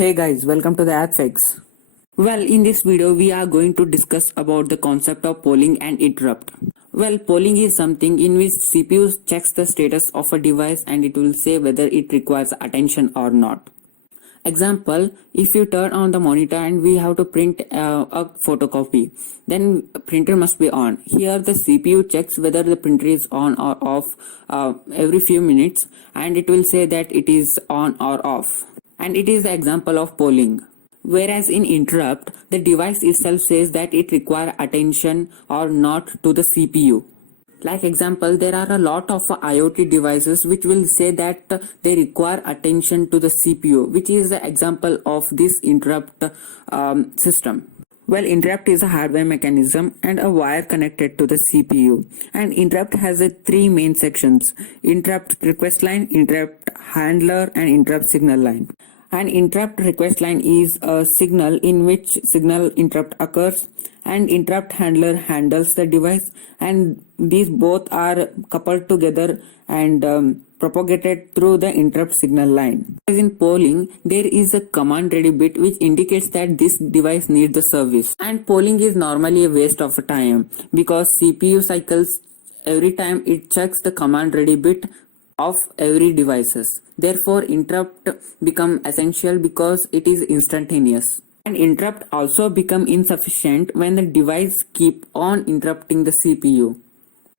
Hey guys, welcome to the AdFix. Well, in this video, we are going to discuss about the concept of polling and interrupt. Well, polling is something in which CPU checks the status of a device and it will say whether it requires attention or not. Example, if you turn on the monitor and we have to print a photocopy, then printer must be on. Here the CPU checks whether the printer is on or off every few minutes, and it will say that it is on or off. And it is the example of polling. Whereas in interrupt, the device itself says that it requires attention or not to the CPU. Like example, there are a lot of IoT devices which will say that they require attention to the CPU, which is the example of this interrupt system. Well, interrupt is a hardware mechanism and a wire connected to the CPU. And interrupt has three main sections: interrupt request line, interrupt handler, and interrupt signal line. An interrupt request line is a signal in which signal interrupt occurs, and interrupt handler handles the device, and these both are coupled together and propagated through the interrupt signal line. As in polling, there is a command ready bit which indicates that this device needs the service, and polling is normally a waste of time because CPU cycles every time it checks the command ready bit of every devices. Therefore, interrupt become essential because it is instantaneous. And interrupt also become insufficient when the device keep on interrupting the CPU.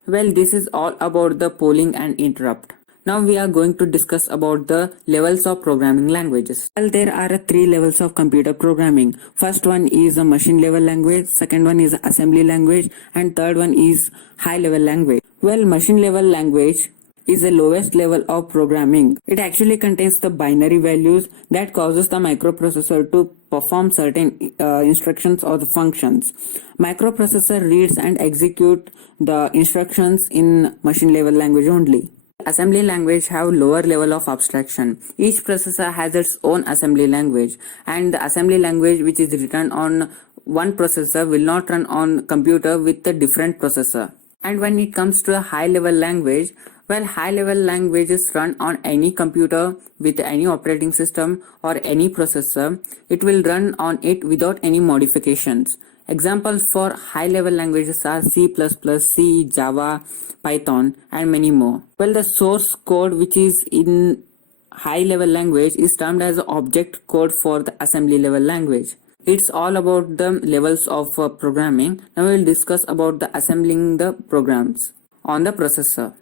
Well, this is all about the polling and interrupt. Now we are going to discuss about the levels of programming languages. Well, there are three levels of computer programming. First one is a machine level language, second one is assembly language, and third one is high level language. Well, machine level language is the lowest level of programming. It actually contains the binary values that causes the microprocessor to perform certain instructions or the functions. Microprocessor reads and execute the instructions in machine level language only. Assembly language have lower level of abstraction. Each processor has its own assembly language, and the assembly language which is written on one processor will not run on computer with a different processor. And when it comes to a high level language, well, high level languages run on any computer with any operating system or any processor. It will run on it without any modifications. Examples for high level languages are C++, C, Java, Python, and many more. Well, the source code which is in high level language is termed as object code for the assembly level language. It's all about the levels of programming. Now we will discuss about the assembling the programs on the processor.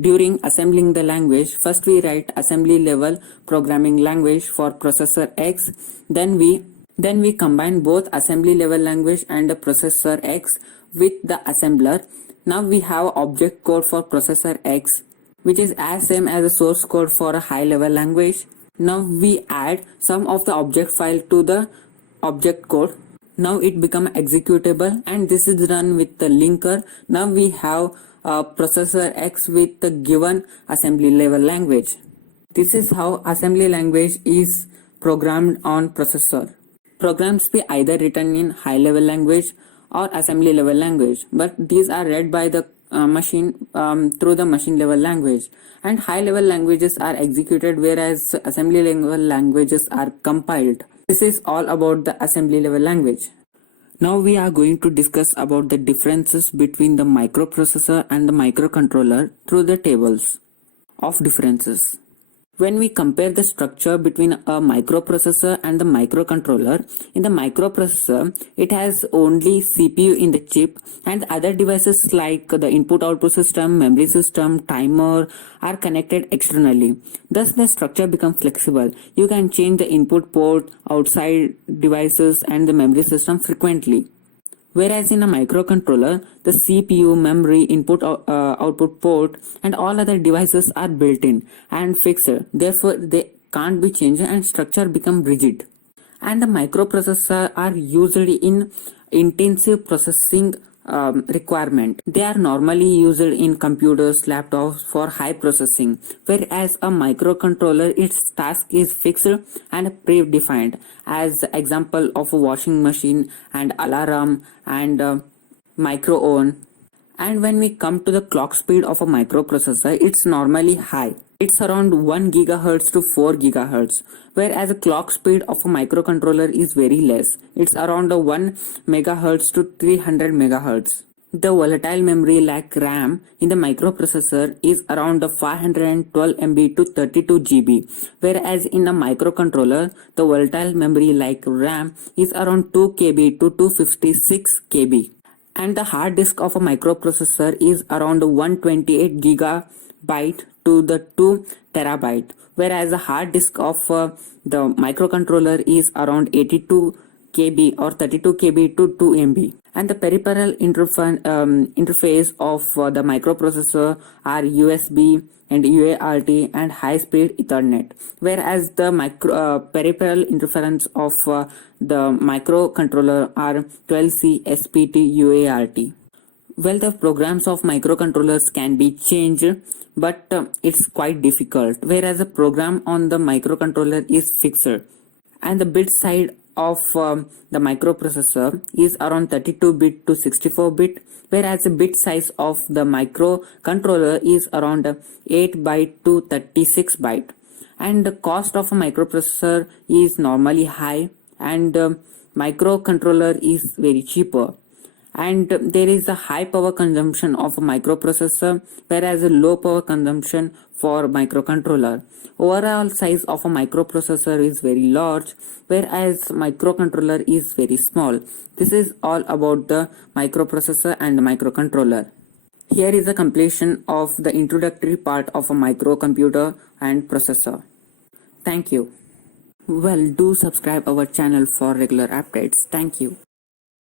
During assembling the language, first we write assembly level programming language for processor X. Then we combine both assembly level language and the processor X with the assembler. Now we have object code for processor X, which is as same as the source code for a high level language. Now we add some of the object file to the object code. Now it become executable, and this is run with the linker. Now we have processor X with the given assembly level language. This is how assembly language is programmed on processor. Programs be either written in high level language or assembly level language, but these are read by the machine through the machine level language, and high level languages are executed whereas assembly level languages are compiled. This is all about the assembly level language. Now we are going to discuss about the differences between the microprocessor and the microcontroller through the tables of differences. When we compare the structure between a microprocessor and the microcontroller, in the microprocessor, it has only CPU in the chip, and other devices like the input-output system, memory system, timer are connected externally. Thus, the structure becomes flexible. You can change the input port, outside devices, and the memory system frequently. Whereas in a microcontroller, the CPU, memory, output port, and all other devices are built in and fixed. Therefore, they can't be changed and structure become rigid. And the microprocessor are usually in intensive processing requirement. They are normally used in computers, laptops for high processing, whereas a microcontroller, its task is fixed and predefined, as example of a washing machine and alarm and micro oven And when we come to the clock speed of a microprocessor, it's normally high. It's around 1 gigahertz to 4 gigahertz, whereas the clock speed of a microcontroller is very less. It's around a 1 megahertz to 300 megahertz. The volatile memory like RAM in the microprocessor is around 512 MB to 32 GB, whereas in a microcontroller, the volatile memory like RAM is around 2 KB to 256 KB. And the hard disk of a microprocessor is around 128 gigabyte to the 2 terabyte, whereas the hard disk of the microcontroller is around 82 KB or 32 KB to 2 MB. And the peripheral interface of the microprocessor are USB and UART and high-speed Ethernet, whereas the peripheral interference of the microcontroller are 12C SPT UART. Well, the programs of microcontrollers can be changed, but it's quite difficult, whereas the program on the microcontroller is fixed. And the bit size of the microprocessor is around 32-bit to 64-bit, whereas the bit size of the microcontroller is around 8-byte to 36-byte. And the cost of a microprocessor is normally high, and microcontroller is very cheaper. And there is a high power consumption of a microprocessor, whereas a low power consumption for microcontroller. Overall size of a microprocessor is very large, whereas microcontroller is very small. This is all about the microprocessor and the microcontroller. Here is a completion of the introductory part of a microcomputer and processor. Thank you. Well, do subscribe our channel for regular updates. Thank you.